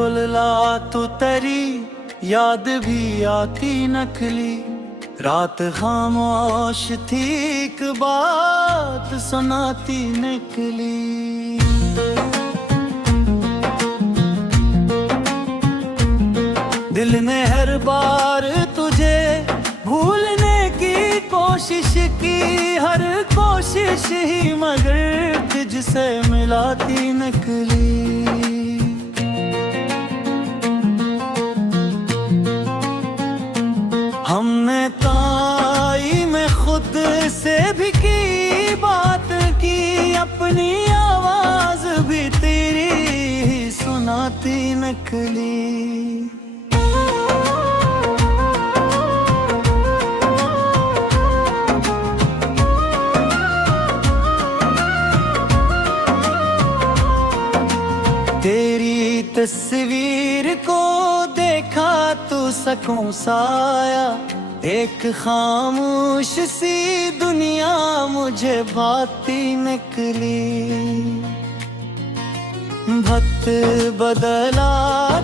खुलला तो तेरी याद भी आती नकली। रात खामोश थी एक बात सुनाती निकली। दिल ने हर बार तुझे भूलने की कोशिश की, हर कोशिश ही मगर तुझसे मिलाती निकली। हमने ताई में खुद से भी की बात की, अपनी आवाज भी तेरी ही सुनाती निकली। तेरी तस्वीर को देखा तो सकूं साया, एक खामोश सी दुनिया मुझे भाती निकली। वक्त बदला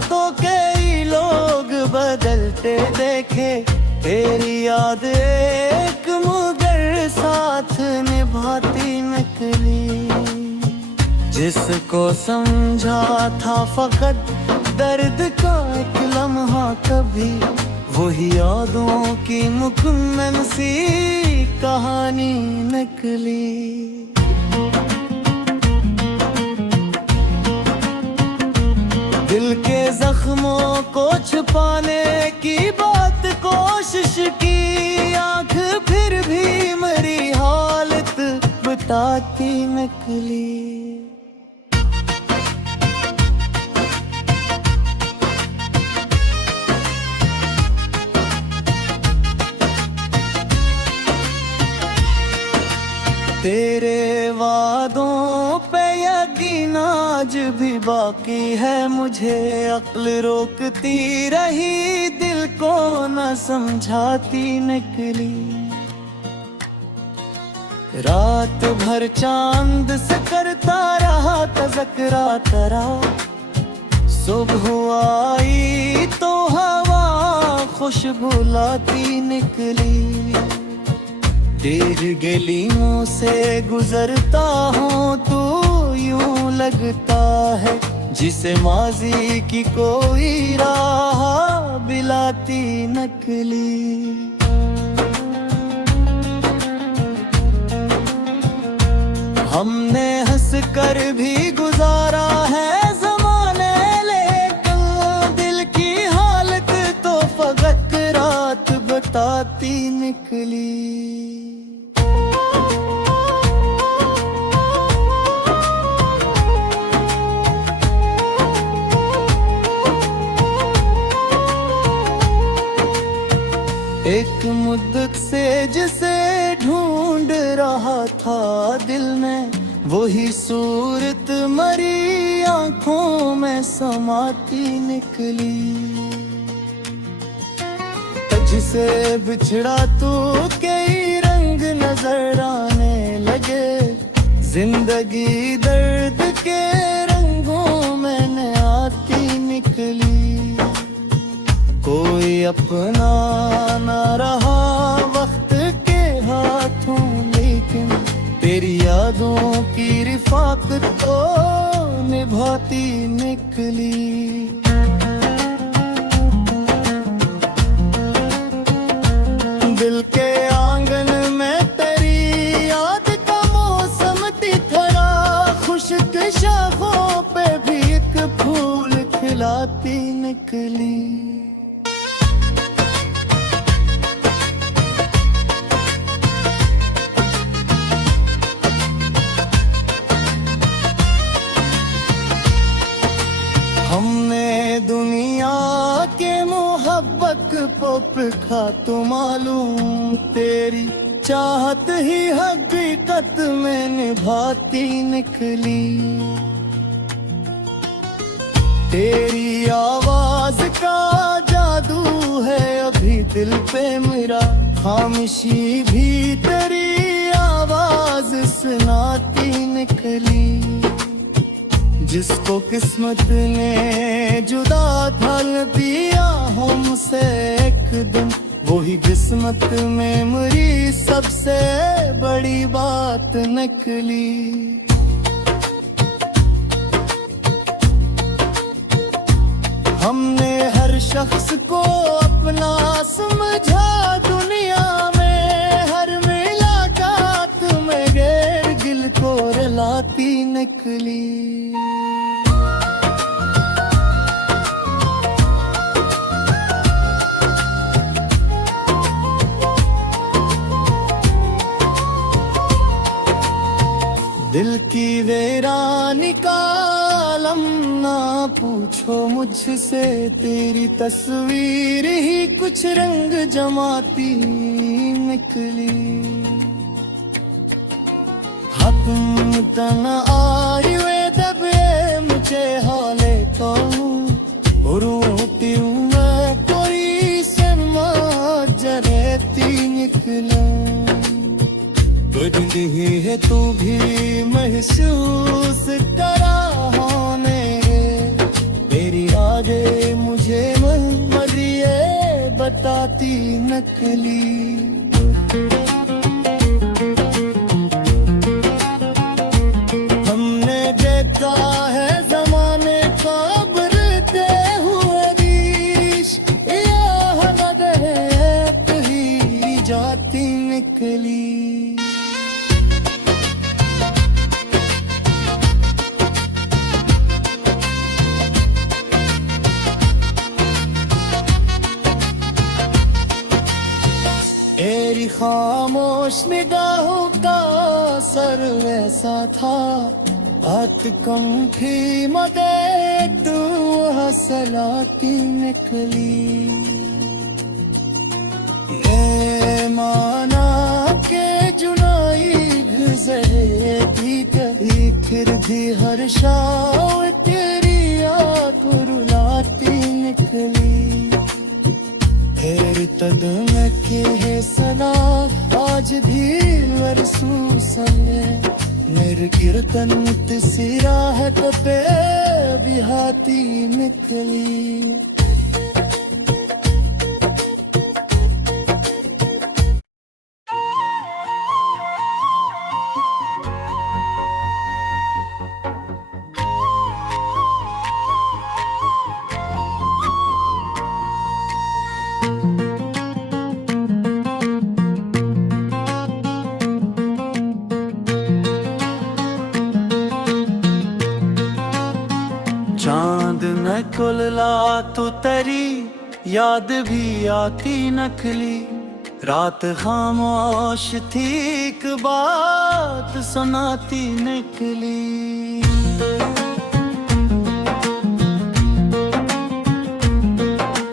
तो कई लोग बदलते देखे, तेरी याद एक मगर साथ निभाती निकली। जिसको समझा था फकत दर्द का एक लम्हा कभी, वही यादों की मुकम्मल सी कहानी निकली। दिल के जख्मों को छुपाने की बात कोशिश की, आँख फिर भी मेरी हालत बताती निकली। तेरे वादों पे यकीन आज भी बाकी है मुझे, अक्ल रोकती रही दिल को न समझाती निकली। रात भर चांद से करता रहा तज़किरा तेरा, सुबह आई तो हवा खुशबू लाती निकली। तेरी गलियों से गुजरता हूँ तो यूं लगता है जिसे माजी की कोई राह बिलाती नकली। हमने हंस कर भी गुजारा है ज़माने, लेकिन दिल की हालत तो फकत रात बताती निकली। एक मुद्दत से जिसे ढूंढ रहा था दिल में, वही सूरत मरी आंखों में समाती निकली। तुझसे बिछड़ा तो कई रंग नजर आने लगे, जिंदगी दर्द के रंगों में आती निकली। कोई अपना न रहा वक्त के हाथों, लेकिन तेरी यादों की रिफाकत तो निभाती निकली। दिल के आंगन में तेरी याद का मौसम तिथरा, खुश्क शाखों पे भी एक फूल खिलाती निकली। हमने दुनिया के मोहब्बत पप खा तो मालूम, तेरी चाहत ही हकीकत में निभाती निकली। तेरी आवाज का जादू है अभी दिल पे मेरा, खामोशी भी तेरी आवाज सुनाती निकली। जिसको किस्मत ने जुदा ढाल दिया हमसे एक दिन, वही किस्मत में मेरी सबसे बड़ी बात निकली। हमने हर शख्स को अपना समझा, दुनिया में हर मुलाकात में गैर गिल को रुलाती निकली। दिल की वीरानी का आलम ना पूछो मुझसे, तेरी तस्वीर ही कुछ रंग जमाती निकली। तुम तना आए वे दबे मुझे हाले तो रोती मैं कोई सनमा जरेती निकला। बदली है तू भी महसूस करा होने, तेरी आगे मुझे मरिए बताती नकली। हमने देखा है जमाने का बरते हुए देश, यह नदहत ही जाती निकली। तेरी खामोश निगाहों का असर वैसा था, बात कम थी मगर तू हंसलाती निकली। ये माना के जुनाई गुजरे थी कभी, फिर भी हर शाम तेरी याद रुलाती निकली। फिर तदम के है सना आज भी वरसू समय, मेरे कीर्तन सिरा है पे बिहाती निकली। चांद न कुलला तो तेरी याद भी आती नकली। रात खामोश थी एक बात सुनाती निकली।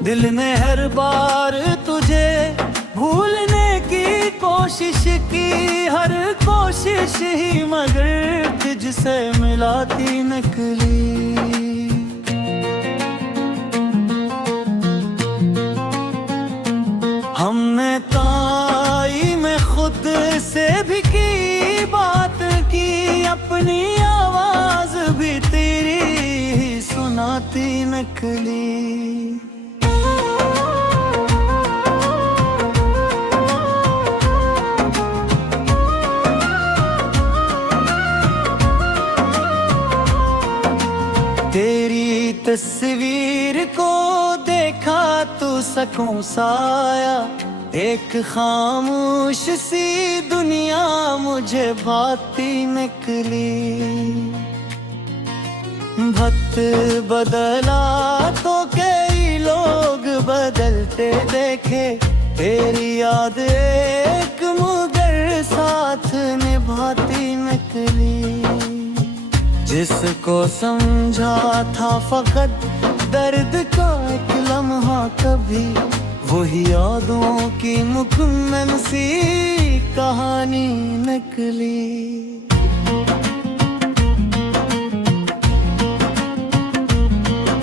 दिल ने हर बार तुझे भूलने की कोशिश की, हर कोशिश ही मगर तुझसे मिलाती निकली। हमने ताई में खुद से भी की बात की, अपनी आवाज भी तेरी ही सुनाती निकली। तेरी तस्वीर को देखा तो सकूं साया, एक खामोश सी दुनिया मुझे भाती निकली। वक्त बदला तो कई लोग बदलते देखे, तेरी याद एक मुगर साथ निभाती निकली। जिसको समझा था फकत दर्द का एक लम्हा कभी, वही यादों की मुकम्मल सी कहानी निकली।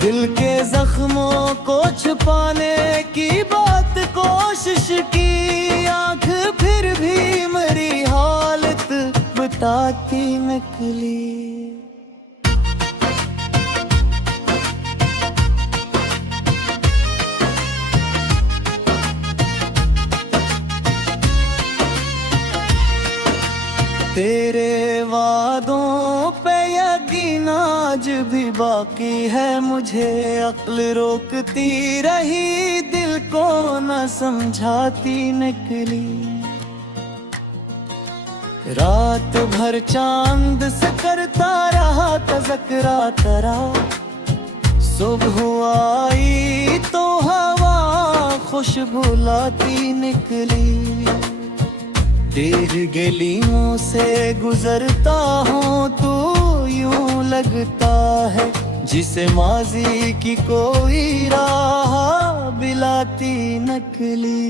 दिल के जख्मों को छुपाने की बात कोशिश की, आँख फिर भी मेरी हालत बताती निकली। तेरे वादों पे यकीन आज भी बाकी है मुझे, अक्ल रोकती रही दिल को न समझाती निकली। रात भर चांद से करता रहा तज़किरा तेरा, सुबह आई तो हवा खुशबू लाती निकली। तेरी गलियों से गुजरता हूँ तो यूं लगता है जिसे माजी की कोई राह बिलाती नकली।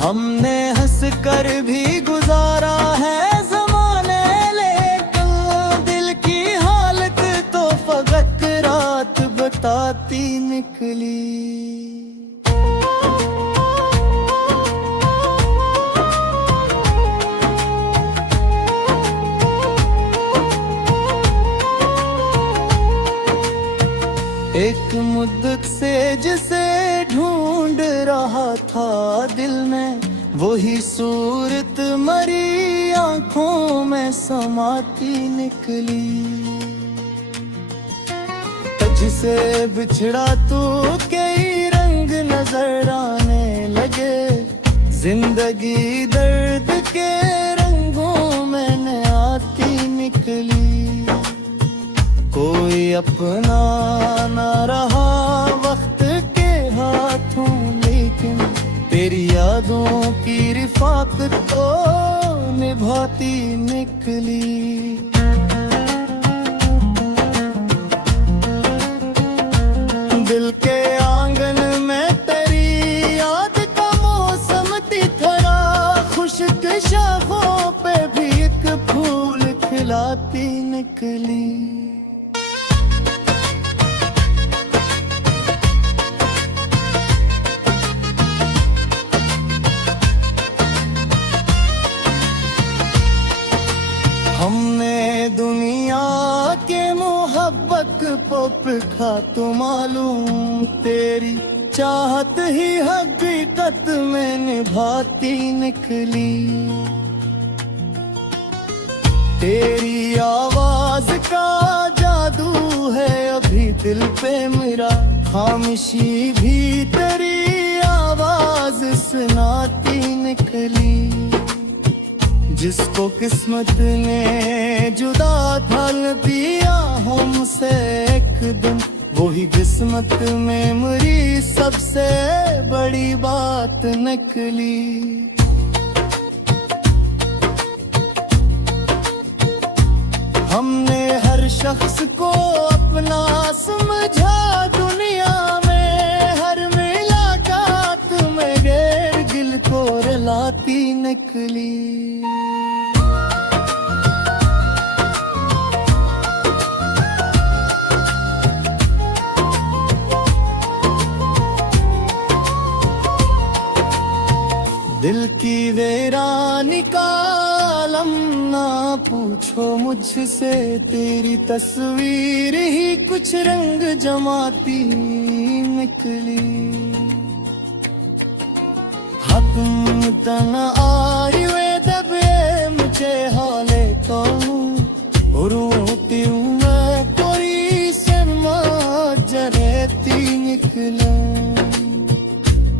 हमने हंस कर भी गुजारा है ज़माने, लेकिन दिल की हालत तो फकत रात बताती निकली। एक मुद्दत से जिसे ढूंढ रहा था दिल में, वही सूरत मरी आंखों में समाती निकली। तुझसे बिछड़ा तो कई रंग नजर आने लगे, जिंदगी दर्द के रंगों में आती निकली। कोई अपना न रहा वक्त के हाथों, लेकिन तेरी यादों की रिफाकत तो निभाती निकली। दिल के आंगन में तेरी याद का मौसम तिथरा, खुश्क शाखों पे भी एक फूल खिलाती निकली। हमने दुनिया के मोहब्बत पप खा तो मालूम, तेरी चाहत ही हकीकत में निभाती निकली। तेरी आवाज का जादू है अभी दिल पे मेरा, खामोशी भी तेरी आवाज सुनाती निकली। जिसको किस्मत ने जुदा ढाल दिया हमसे एक दिन, वही किस्मत में मेरी सबसे बड़ी बात निकली। हमने हर शख्स को अपना समझा दुनिया में, हर मुलाकात में गैर गिल को रुलाती निकली। दिल की वीरानी का आलम ना पूछो मुझसे, तेरी तस्वीर ही कुछ रंग जमाती निकली। हतम तना आरी वे दबे मुझे हाले कहूँ, रोती हूँ मैं कोई शर्मा जरेती निकला।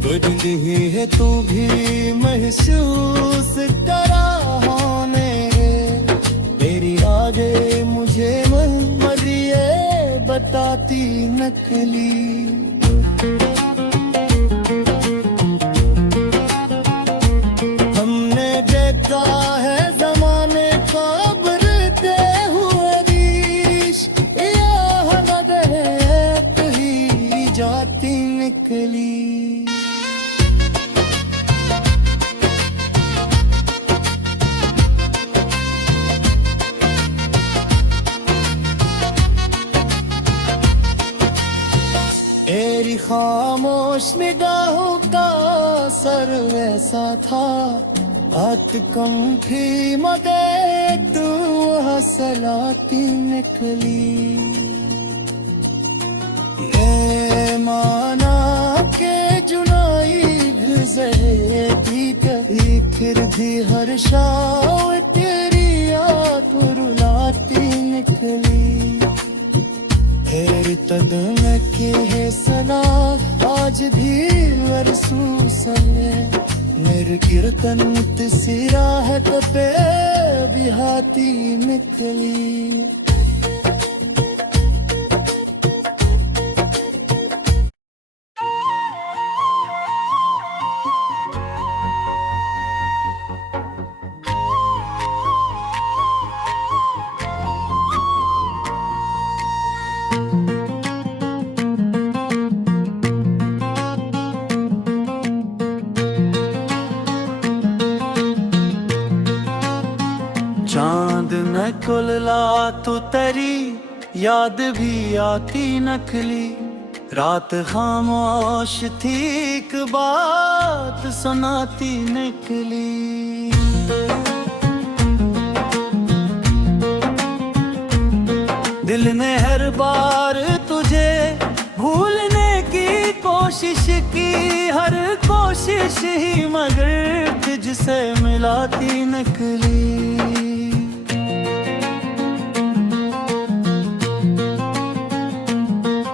बदली है तू भी महसूस करा होने, तेरी आगे मुझे मन मरिए बताती नकली। हमने देखा है जमाने का बरते हुए रीश, यह नदहत ही जाती निकली। तेरी खामोश निगाहों का असर वैसा था, बात कम थी मगर तू हंसलाती निकली। ये माना के जुनाई फिर भी हर शाम तेरी याद रुलाती निकली। फिर तदम की है सना आज भी वरसू सने, मेरे कीर्तन सिरा है कपे बिहाती निकली। चांद में कुलला तो तेरी याद भी आती नकली। रात खामोश थी एक बात सुनाती निकली। दिल ने हर बार तुझे भूलने की कोशिश की, हर कोशिश ही मगर तुझसे मिलाती निकली।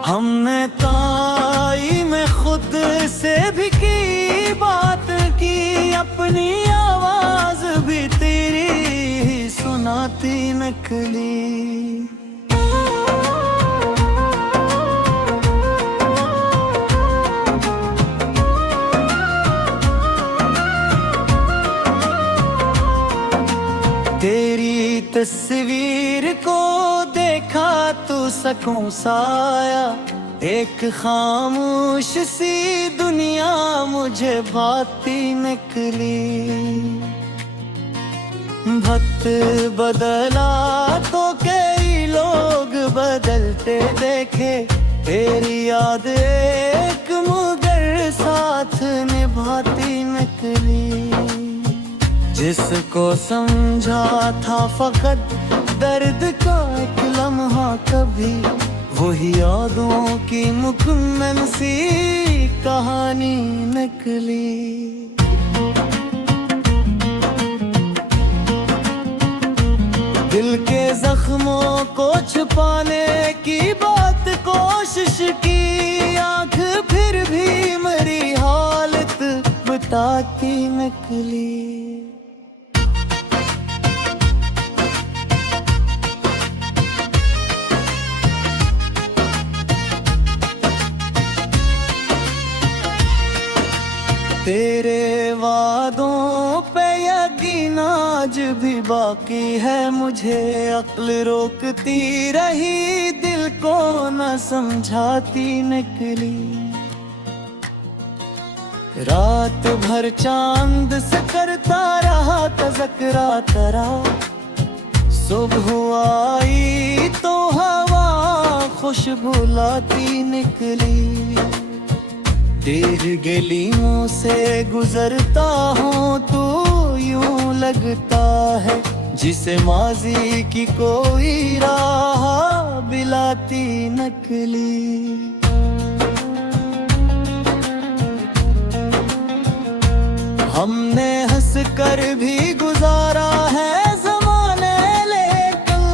हमने ताई में खुद से भी की बात की, अपनी आवाज भी तेरी ही सुनाती निकली। तेरी तस्वीर को देखा तो सकूं साया, एक खामोश सी दुनिया मुझे भाती निकली। भक्त बदला तो कई लोग बदलते देखे, तेरी याद एक मुगर साथ निभाती निकली। जिसको समझा था फकत दर्द का एक लम्हा कभी, वही यादों की मुकम्मल सी कहानी निकली। दिल के जख्मों को छुपाने की बात कोशिश की, आँख फिर भी मेरी हालत बताती निकली। तेरे वादों पे यकीन आज भी बाकी है मुझे, अक्ल रोकती रही दिल को न समझाती निकली। रात भर चांद से करता रहा तज़किरा तेरा, सुबह आई तो हवा खुशबू लाती निकली। तेरी गलियों से गुजरता हूँ तो यूं लगता है जिसे माजी की कोई राह बिलाती नकली। हमने हंस कर भी गुजारा है ज़माने, लेकिन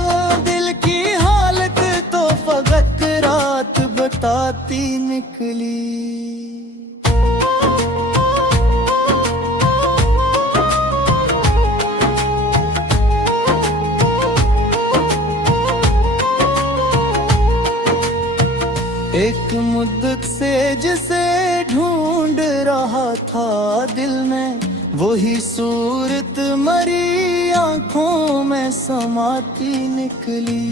दिल की हालत तो फकत रात बताती निकली। एक मुद्दत से जिसे ढूंढ रहा था दिल में, वही सूरत मरी आंखों में समाती निकली।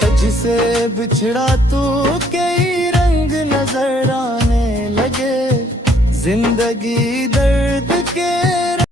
तुझसे बिछड़ा तो कई रंग नजर आने लगे, जिंदगी दर्द